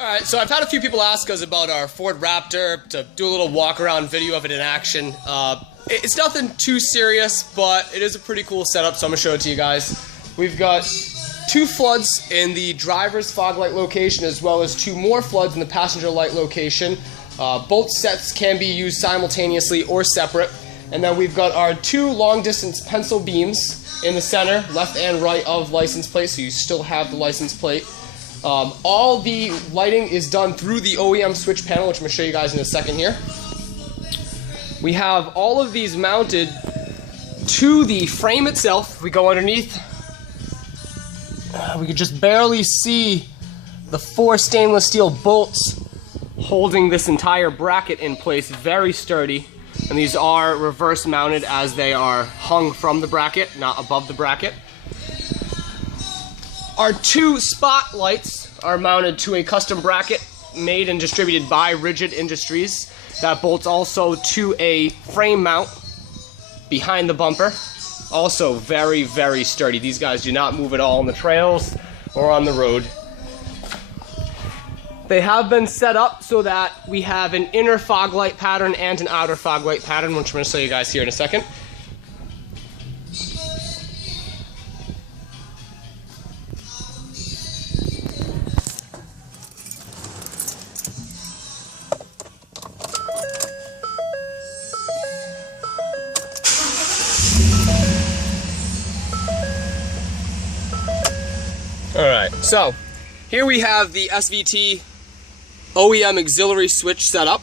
Alright, so I've had a few people ask us about our Ford Raptor, to do a little walk around video of it in action. It's nothing too serious, but it is a pretty cool setup, so I'm going to show it to you guys. We've got 2 floods in the driver's fog light location, as well as 2 more floods in the passenger light location. Both sets can be used simultaneously or separate. And then we've got our 2 long distance pencil beams in the center, left and right of license plate, so you still have the license plate. All the lighting is done through the OEM switch panel, which I'm going to show you guys in a second here. We have all of these mounted to the frame itself. If we go underneath, we can just barely see the 4 stainless steel bolts holding this entire bracket in place, very sturdy. And these are reverse mounted as they are hung from the bracket, not above the bracket. Our 2 spotlights are mounted to a custom bracket made and distributed by Rigid Industries that bolts also to a frame mount behind the bumper. Also very, very sturdy. These guys do not move at all on the trails or on the road. They have been set up so that we have an inner fog light pattern and an outer fog light pattern, which I'm going to show you guys here in a second. Alright, so here we have the SVT OEM auxiliary switch setup.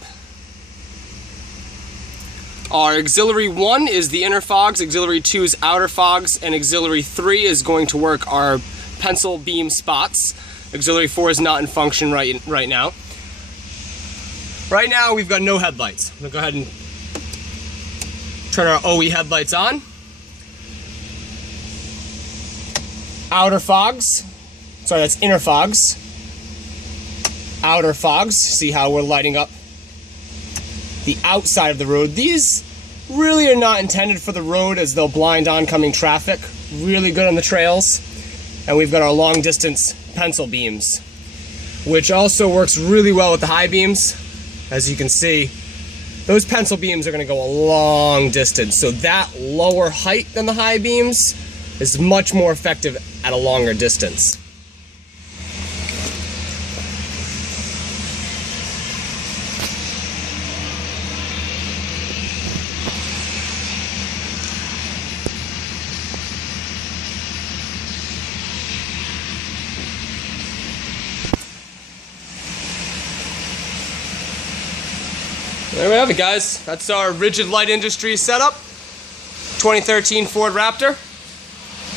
Our auxiliary 1 is the inner fogs, auxiliary 2 is outer fogs, and auxiliary 3 is going to work our pencil beam spots. Auxiliary 4 is not in function right now. Right now we've got no headlights. I'm going to go ahead and turn our OE headlights on. Outer fogs. Sorry, that's inner fogs. Outer fogs. See how we're lighting up the outside of the road. These really are not intended for the road, as they'll blind oncoming traffic. Really good on the trails. And we've got our long distance pencil beams, which also works really well with the high beams. As you can see, those pencil beams are going to go a long distance. So that lower height than the high beams is much more effective at a longer distance. There we have it, guys. That's our Rigid Light Industries setup. 2013 Ford Raptor.